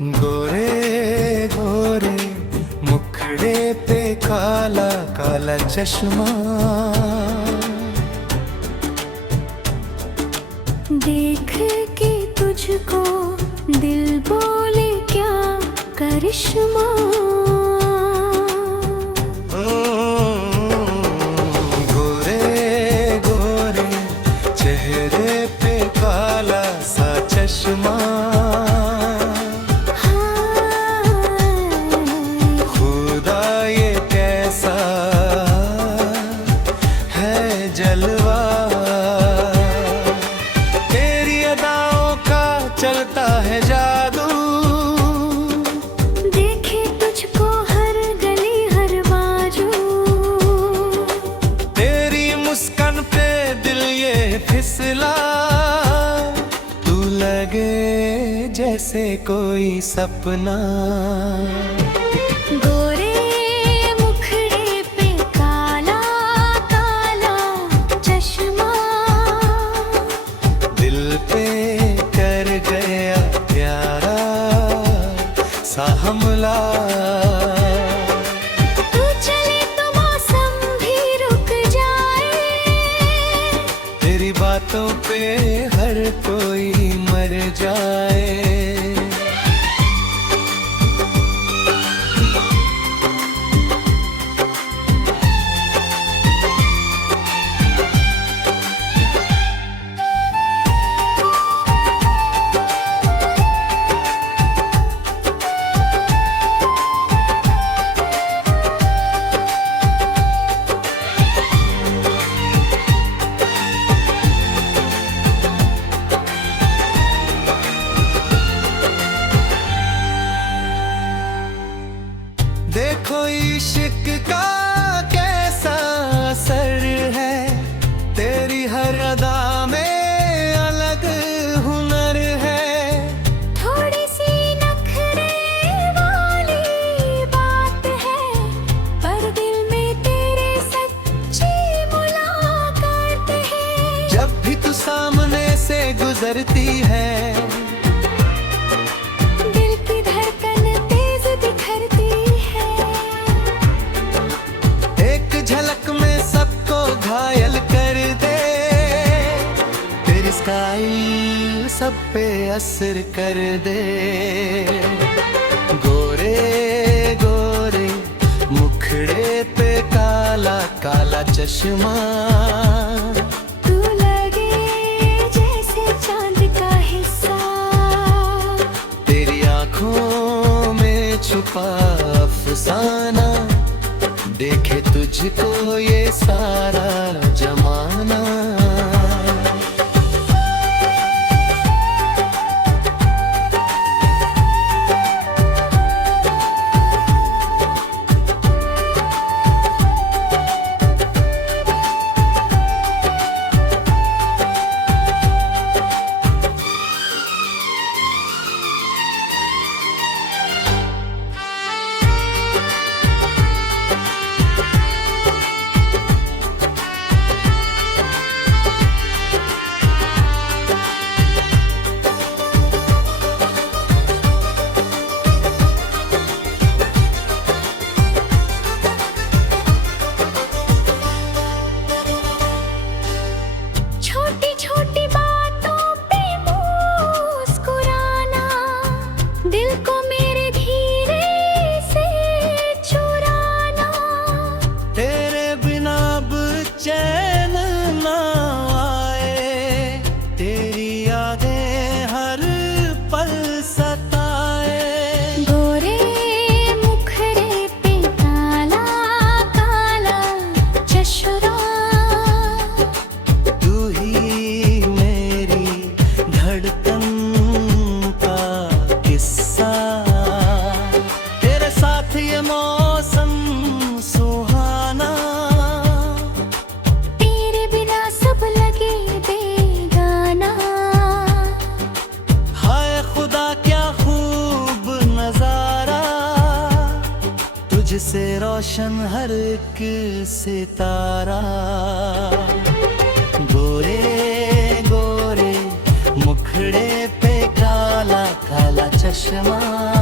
गोरे गोरे मुखड़े पे काला काला चश्मा, देख के तुझको दिल बोले क्या करिश्मा। गोरे गोरे चेहरे पे काला सा चश्मा, खुदा ये कैसा है जलवा, तेरी अदाओं का चलता है जादू, देखे तुझको हर गली हर बाजू, तेरी मुस्कान पे दिल ये फिसला, तू लगे जैसे कोई सपना। गोरे मुखड़े पे काला काला चश्मा, दिल पे कर गया प्यारा सा हमला, तू चले तो मौसम भी रुक जाए, तेरी बातों पे हर कोई मर जाए। देखो इश्क का कैसा असर है, तेरी हर अदा में अलग हुनर है, थोड़ी सी नखरे वाली बात है, पर दिल में तेरे सच्ची मुलाकात है। जब भी तू सामने से गुजरती है, दिल की धड़कन तेज दिखरती है, एक झलक में सबको घायल कर दे, तेरी स्टाइल सब पे असर कर दे। गोरे गोरे मुखड़े पे काला काला चश्मा, तू लगे जैसे चांद का हिस्सा, तेरी आंखों में छुपा अफसाना, देखे तुझको ये सारा जमाना। छोटी छोटी बातों पे मुस्कुराना, दिल को मेरे धीरे से चुराना, तेरे बिना अब चैन ना आए, तेरी यादें हर पल सताए। गोरे मुखड़े पे काला काला चश्मा, तू ही मेरी धड़कन का किस्सा, तेरे साथ ये मौसम सुहाना, तेरे बिना सब लगे बेगाना, हाय खुदा क्या खूब नजारा, तुझसे रोशन हर एक सितारा। गोरे गोरे मुखड़े पे काला काला चश्मा, चश्मा